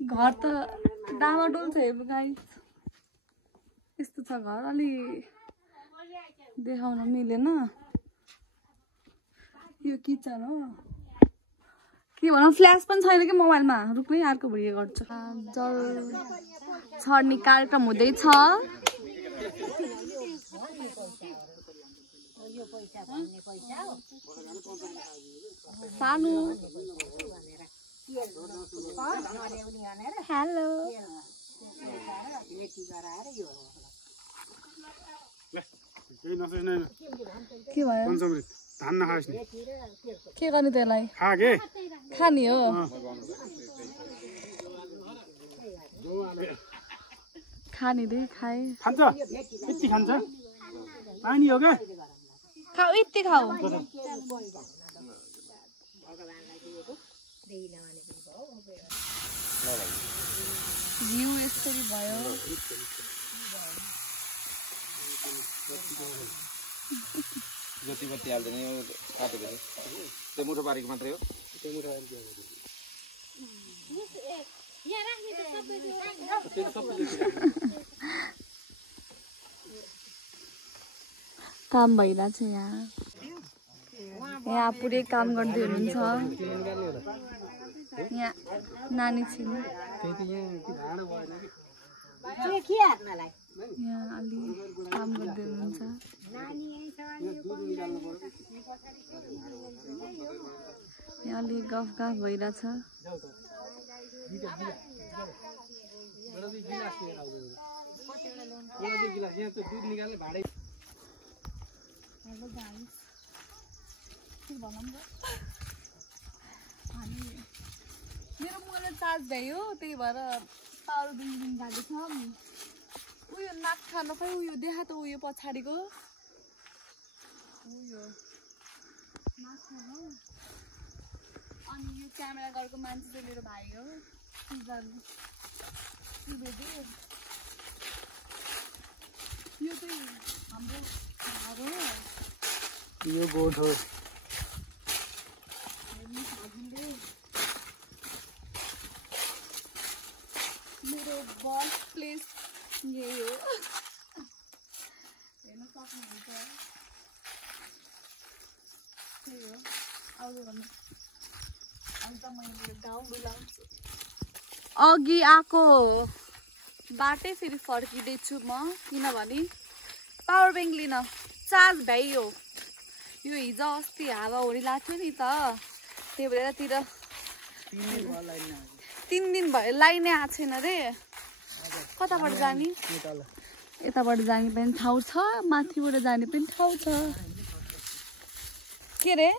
घर त डामाडोल छ हेर्नु गाइस यस्तो छ घर अलि देखाउन मिलेन यो किचन हो के भनौँ फ्ल्यास पनि छैन कि मोबाइलमा रुक्नै अर्को भिडियो गर्छ जल छर्ने कार्यक्रम हुँदैछ सानो हेलो के भयो धान नखाओस् नि के गर्ने त्यसलाई खा के खाने हो खाने दे खाए खान्छ यति खान्छ पानी हो के खाऊ यति खाऊ घिउ यसरी भयो जति बत्ती हाल्दैन यो काटेको त्यो मुठो पारेको मात्रै हो त्यो मुठो काम भइरहेछ यहाँ पुरै काम गर्दै हुनुहुन्छ यहाँ नानी छिन् यहाँ अलि काम गर्दै हुनुहुन्छ यहाँ अलि गफ भइरहेछ मेरो मोबाइल चार्ज भयो त्यही भएर पावर ब्याङ्क लिन गएको छ उयो नाक खानु खै उयो देखा त उयो पछाडिको उयो नाक खानु अनि यो क्यामेरा गरेको मान्छे चाहिँ मेरो भाइ हो यो चाहिँ हाम्रो घर हो यो गोठ हो मेरो बर्थ प्लेस यही हो हेर्न सक्नुहुन्छ त्यही हो अरू भन्नु अन्त मैले गाउँ डुलाउँछु अघि आएको बाटै फेरि फर्किँदैछु म किनभने पावर ब्याङ्क लिन चार्ज भ्याइयो यो हिजो अस्ति हावाहुरी लाग्थ्यो नि त त्यही भएर यतातिर 3 दिन भयो लाइनै आएको छैन रे कताबाट जाने यताबाट जाने पनि ठाउँ छ माथिबाट जाने पनि ठाउँ छ के रे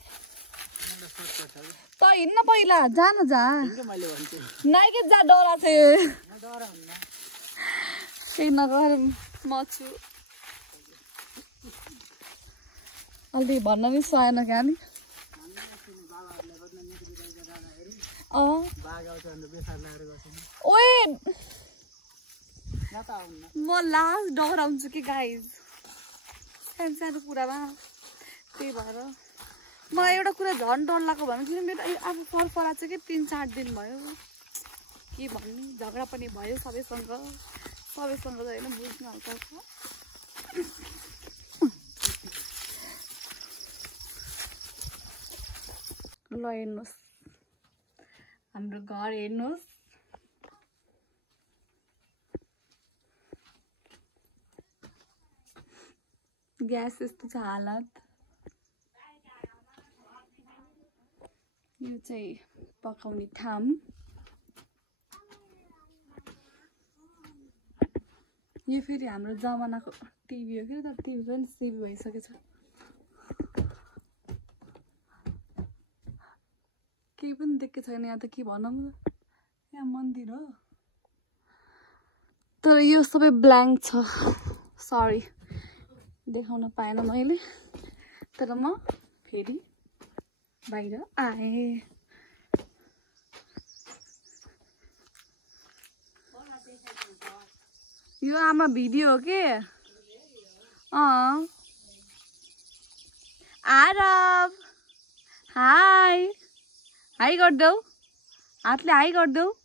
त हिँड्न पहिला जान जा नाइके जा डरा थियो केही नगर म छु अलि भन्न नि सएन क्या नि ओए म लास्ट डराउँछु कि गाइज सानो सानो कुरामा त्यही भएर मलाई एउटा कुरा झन् डर लाग्यो भने किन मेरो अब फरफरा चाहिँ के 3-4 दिन भयो के भन्नु झगडा पनि भयो सबैसँग होइन बुझ्नु हल्का छ ल हेर्नुहोस् हाम्रो घर हेर्नुहोस् ग्यास यस्तो छ हालत यो चाहिँ पकाउने ठाम यो फेरि हाम्रो जमानाको टिभी हो कि तर टिभी पनि सिबी भइसकेछ केही पनि देखेको छैन यहाँ त के भनौँ यहाँ मन्दिर हो तर यो सबै ब्ल्याङ्क छ सरी देखाउन पाएन मैले तर म फेरि बाहिर आएँ यो आमा भिडियो हो के आरब हाई हाई गर्देऊ हातले हाई गरिदेऊ